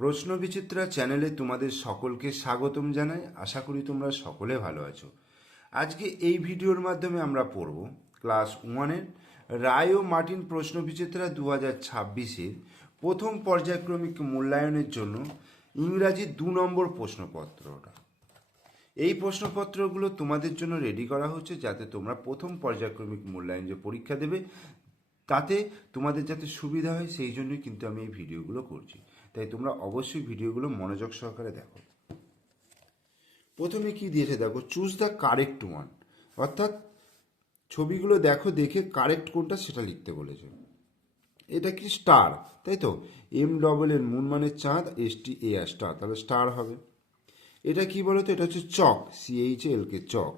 প্রশ্ন বিচিত্রা চ্যানেলে তোমাদের সকলকে স্বাগতম জানাই। আশা করি তোমরা সকলে ভালো আছো। আজকে এই ভিডিওর মাধ্যমে আমরা পড়ব ক্লাস 1-এর রায় ও মার্টিন প্রশ্ন বিচিত্রা 2026-এর প্রথম পর্যায়ক্রমিক মূল্যায়নের জন্য ইংরাজি 2 নম্বর প্রশ্নপত্রটা। এই প্রশ্নপত্রগুলো তোমাদের জন্য রেডি করা হচ্ছে যাতে তোমরা প্রথম পর্যায়ক্রমিক মূল্যায়ন যে পরীক্ষা দেবে তাতে তোমাদের যাতে সুবিধা হয় সেই জন্যই কিন্তু আমি এই ভিডিওগুলো করছি। তাই তোমরা অবশ্যই ভিডিওগুলো মনোযোগ সহকারে দেখো। প্রথমে কি দিয়েছে দেখো, চুজ দ্য কারেক্ট ওয়ান, অর্থাৎ ছবিগুলো দেখো, দেখে কারেক্ট কোনটা সেটা লিখতে বলেছে। এটা কি স্টার, তাই তো? MEEN মুন মানে চাঁদ, STAR স্টার, তাহলে স্টার হবে। এটা কি বলো তো? এটা হচ্ছে চক, CHLK চক।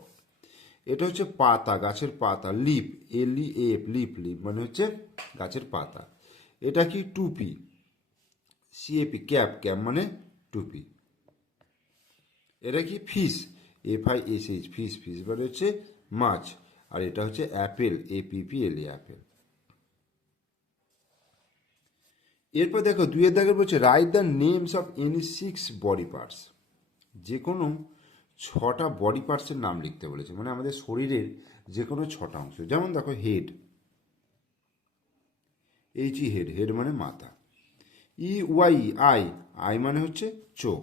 এটা হচ্ছে পাতা, গাছের পাতা, লিপ, LEAF লিপ, লিপ মানে হচ্ছে গাছের পাতা। এটা কি টুপি, CAP ক্যাপ, ক্যাপ মানে টুপি। এটা কি ফিশ, FISH ফিশ, ফিশ মানে হচ্ছে মাছ। আর এটা হচ্ছে অ্যাপেল, APPLE অ্যাপেল। এরপর দেখো 2 দাগে বলছে write the names of any 6 body parts. যে কোনো 6টা বডি পার্টসের নাম লিখতে বলেছে, মানে আমাদের শরীরের যে কোনো 6টা অংশ। যেমন দেখো হেড, হেড, হেড মানে মাথা। EY আই, আই মানে হচ্ছে চোখ।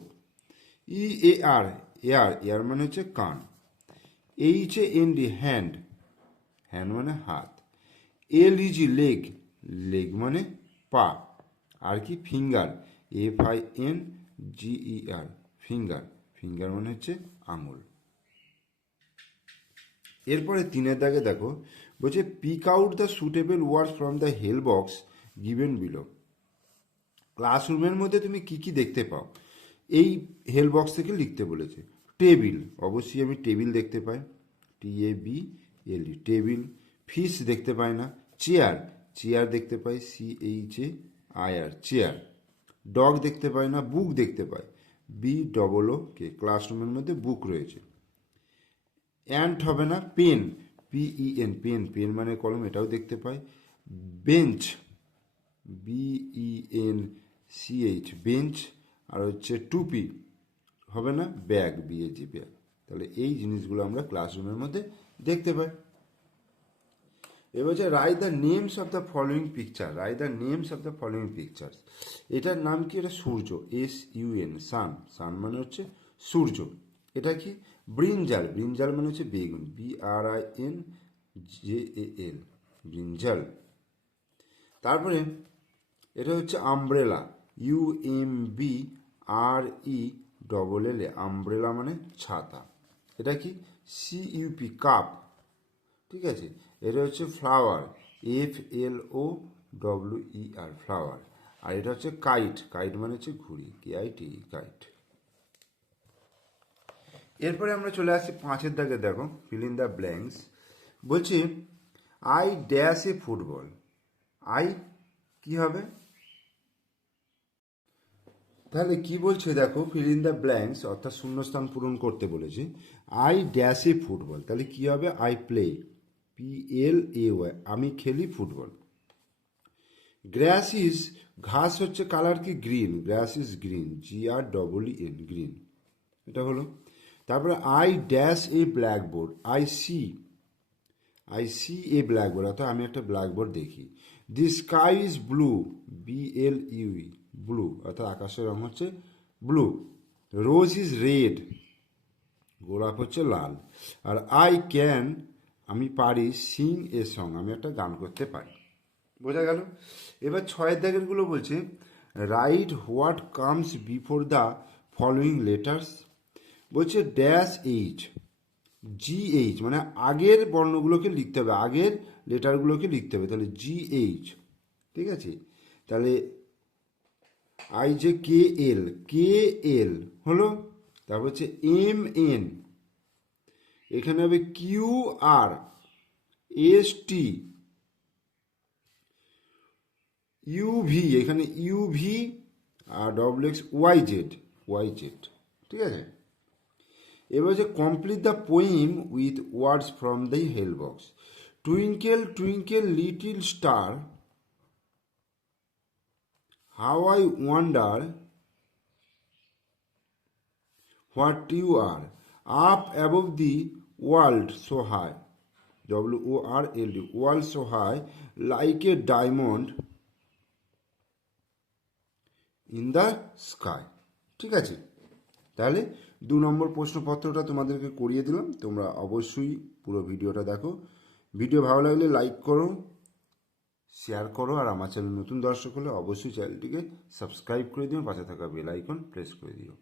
EAR এয়ার, এয়ার মানে হচ্ছে কান। HAND হ্যান্ড, হ্যান্ড মানে হাত। LEG লেগ, লেগ মানে পা। আর কি ফিঙ্গার, FINGER ফিঙ্গার, ফিঙ্গার মানে হচ্ছে আঙুল। এরপরে 3 দাগে দেখো বলছে pick out the suitable words from the help box given below. ক্লাসরুমের মধ্যে তুমি কি কি দেখতে পাও এই হেল বক্স থেকে লিখতে বলেছে। টেবিল, অবশ্যই আমি টেবিল দেখতে পাই, TABLE টেবিল। ফিশ দেখতে পাই না। চেয়ার, চেয়ার দেখতে পাই, CHAIR চেয়ার। ডগ দেখতে পাই না। বুক দেখতে পাই, BOOK, ক্লাসরুমের মধ্যে বুক রয়েছে। অ্যান্ট হবে না। পেন, PEN পেন, পেন মানে কলম, এটাও দেখতে পাই। Bench, BENCH bench. আর হচ্ছে টুপি হবে না। Bag, BAG bag. তাহলে এই জিনিসগুলো আমরা ক্লাসরুমের মধ্যে দেখতে পাই। এবার হচ্ছে write the names of the following picture, write the names of the following pictures. এটার নাম কি? এটা সূর্য, SUN সান, সান মানে হচ্ছে সূর্য। এটা কি? ব্রিঞ্জাল, ব্রিঞ্জাল মানে হচ্ছে বেগুন, BRINJAL ব্রিঞ্জাল। তারপরে এটা হচ্ছে আমব্রেলা, UMBRELLA আমব্রেলা মানে ছাতা। এটা কি? CUP কাপ, ঠিক আছে। এটা হচ্ছে ফ্লাওয়ার, FLOWER ফ্লাওয়ার। আর এটা হচ্ছে কাইট, কাইট মানে হচ্ছে ঘুড়ি, KITE কাইট। এরপরে আমরা চলে আসছি 5 দাগে দেখো ফিল ইন দ্য ব্ল্যাঙ্কস। বলছে I dash A football. I কি হবে? তাহলে কি বলছে দেখো, ফিল ইন দ্য ব্ল্যাঙ্কস অর্থাৎ শূন্যস্থান পূরণ করতে বলেছে। আই ড্যাশ এ ফুটবল, তাহলে কি হবে? আই প্লে, PLAY আমি খেলি ফুটবল। গ্রাস ইজ, ঘাস হচ্ছে কালার কি? Green, grass is green, GREEN green. এটা হলো। তারপরে I dash a blackboard, I see a blackboard, অর্থাৎ আমি একটা ব্ল্যাকবোর্ড দেখি। The sky is blue, BLUE blue, অর্থাৎ আকাশের রং হচ্ছে ব্লু। রোজ ইজ রেড, গোলাপ হচ্ছে লাল। আর আই ক্যান আমি পারি, সিং এ সং আমি একটা গান করতে পারি। বোঝা গেল? এবার 6 দাগেরগুলো বলছে right what comes before the following letters. বলছে ড্যাশ এইচ, GH মানে আগের বর্ণগুলোকে লিখতে হবে, আগের লেটারগুলোকে লিখতে হবে। তাহলে GH, ঠিক আছে। তাহলে আই যে KL হলো। তারপর হচ্ছে MN, এখানে হবে QR, ST, UV, এখানে UV আর XX YZ, ঠিক আছে। এবার হচ্ছে complete the poem with words from the help box. Twinkle twinkle little star, how I wonder what you are, up above the world so high, WORLD, world so high, like a diamond in the sky. ঠিক আছে, তাহলে 2 নম্বর প্রশ্নপত্রটা তোমাদেরকে করিয়ে দিলাম। তোমরা অবশ্যই পুরো ভিডিওটা দেখো। ভিডিও ভালো লাগলে লাইক করো, শেয়ার করো, আর আমার চ্যানেল নতুন দর্শক হলে অবশ্যই চ্যানেলটিকে সাবস্ক্রাইব করে দিও, পাশে থাকা বেল আইকন প্রেস করে দিও।